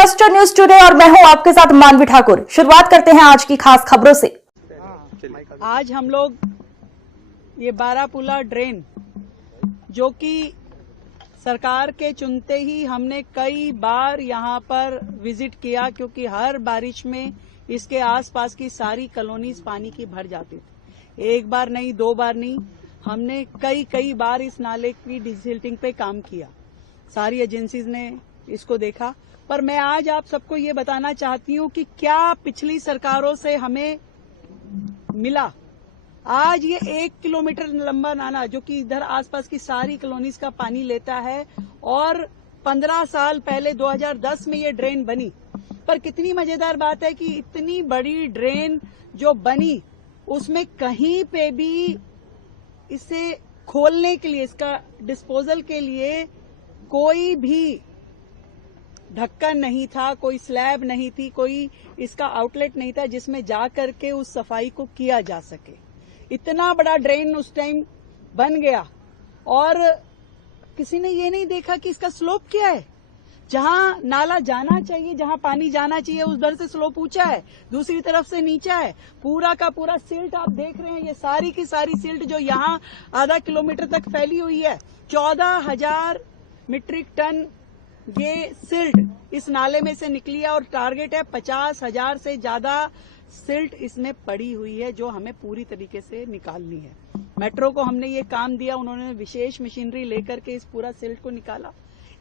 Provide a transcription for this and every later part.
Cluster news today और मैं हूं आपके साथ मानवी ठाकुर। शुरुआत करते हैं आज की खास खबरों से। आज हम लोग ये बारापुला ड्रेन जो कि सरकार के चुनते ही हमने कई बार यहाँ पर विजिट किया, क्योंकि हर बारिश में इसके आसपास की सारी कॉलोनीज पानी की भर जाती थी। एक बार नहीं, दो बार नहीं, हमने कई बार इस नाले की डिसिल्टिंग पे काम किया। सारी एजेंसीज ने इसको देखा, पर मैं आज आप सबको ये बताना चाहती हूँ कि क्या पिछली सरकारों से हमें मिला। आज ये 1 किलोमीटर लंबा नाला जो कि इधर आसपास की सारी कॉलोनीज का पानी लेता है, और 15 साल पहले 2010 में ये ड्रेन बनी। पर कितनी मजेदार बात है कि इतनी बड़ी ड्रेन जो बनी उसमें कहीं पे भी इसे खोलने के लिए, इसका डिस्पोजल के लिए कोई भी ढक्कन नहीं था, कोई स्लैब नहीं थी, कोई इसका आउटलेट नहीं था जिसमें जा करके उस सफाई को किया जा सके। इतना बड़ा ड्रेन उस टाइम बन गया और किसी ने ये नहीं देखा कि इसका स्लोप क्या है। जहां नाला जाना चाहिए, जहां पानी जाना चाहिए, उधर से स्लोप ऊंचा है, दूसरी तरफ से नीचा है। पूरा का पूरा सिल्ट आप देख रहे हैं, ये सारी की सारी सिल्ट जो यहाँ आधा किलोमीटर तक फैली हुई है। 14,000 मीट्रिक टन ये सिल्ट इस नाले में से निकली है और टारगेट है 50,000 से ज्यादा सिल्ट इसमें पड़ी हुई है जो हमें पूरी तरीके से निकालनी है। मेट्रो को हमने ये काम दिया, उन्होंने विशेष मशीनरी लेकर के इस पूरा सिल्ट को निकाला।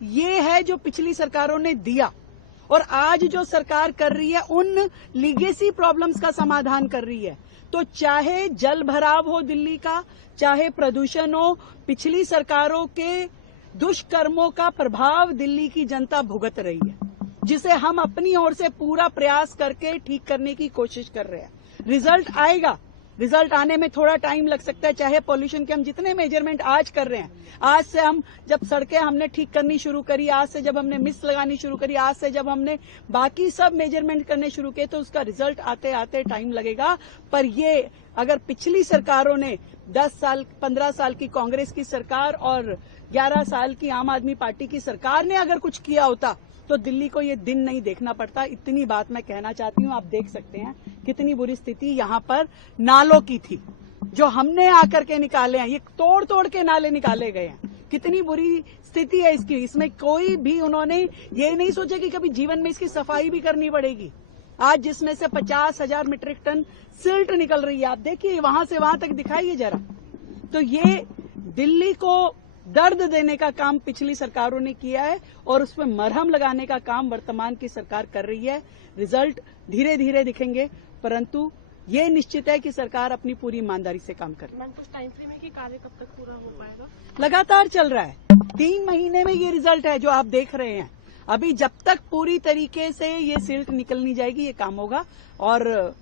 ये है जो पिछली सरकारों ने दिया, और आज जो सरकार कर रही है उन लीगेसी प्रॉब्लम्स का समाधान कर रही है। तो चाहे जल भराव हो दिल्ली का, चाहे प्रदूषण हो, पिछली सरकारों के दुष्कर्मों का प्रभाव दिल्ली की जनता भुगत रही है, जिसे हम अपनी ओर से पूरा प्रयास करके ठीक करने की कोशिश कर रहे हैं। रिजल्ट आएगा, रिजल्ट आने में थोड़ा टाइम लग सकता है। चाहे पॉल्यूशन के हम जितने मेजरमेंट आज कर रहे हैं, आज से हम जब सड़कें हमने ठीक करनी शुरू करी, आज से जब हमने मिस लगानी शुरू करी, आज से जब हमने बाकी सब मेजरमेंट करने शुरू किए, तो उसका रिजल्ट आते आते टाइम लगेगा। पर ये अगर पिछली सरकारों ने 10 साल 15 साल की कांग्रेस की सरकार और 11 साल की आम आदमी पार्टी की सरकार ने अगर कुछ किया होता तो दिल्ली को ये दिन नहीं देखना पड़ता। इतनी बात मैं कहना चाहती हूँ। आप देख सकते हैं कितनी बुरी स्थिति यहाँ पर नालों की थी जो हमने आकर के निकाले हैं। ये तोड़ तोड़ के नाले निकाले गए हैं। कितनी बुरी स्थिति है इसकी। इसमें कोई भी उन्होंने ये नहीं सोचा कि कभी जीवन में इसकी सफाई भी करनी पड़ेगी। आज जिसमें से 50,000 मीट्रिक टन सिल्ट निकल रही है, आप देखिए वहां से वहां तक दिखाइए जरा। तो ये दिल्ली को दर्द देने का काम पिछली सरकारों ने किया है और उस पर मरहम लगाने का काम वर्तमान की सरकार कर रही है। रिजल्ट धीरे धीरे दिखेंगे, परंतु ये निश्चित है कि सरकार अपनी पूरी ईमानदारी से काम कर रही है। मैम, कुछ टाइम फ्रेम है कि कार्य कब तक पूरा हो पाएगा? लगातार चल रहा है। 3 महीने में ये रिजल्ट है जो आप देख रहे हैं। अभी जब तक पूरी तरीके से ये सिल्ट निकलनी जाएगी ये काम होगा, और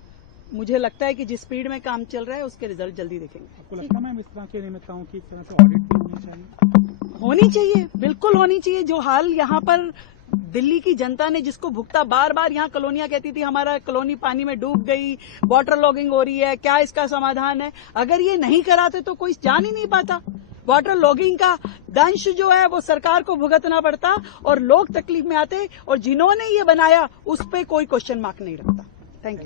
मुझे लगता है कि जिस स्पीड में काम चल रहा है उसके रिजल्ट जल्दी दिखेंगे। आपको लगता है मैम इस तरह के नियमितताओं की तरह से ऑडिट भी होनी चाहिए, बिल्कुल होनी चाहिए। जो हाल यहाँ पर दिल्ली की जनता ने जिसको भुगता, बार बार यहाँ कॉलोनियां कहती थी हमारा कॉलोनी पानी में डूब गई, वाटर लॉगिंग हो रही है, क्या इसका समाधान है। अगर ये नहीं कराते तो कोई जान ही नहीं पाता। वाटर लॉगिंग का दंश जो है वो सरकार को भुगतना पड़ता और लोग तकलीफ में आते, और जिन्होंने ये बनाया उस पर कोई क्वेश्चन मार्क नहीं रखता। Thank you.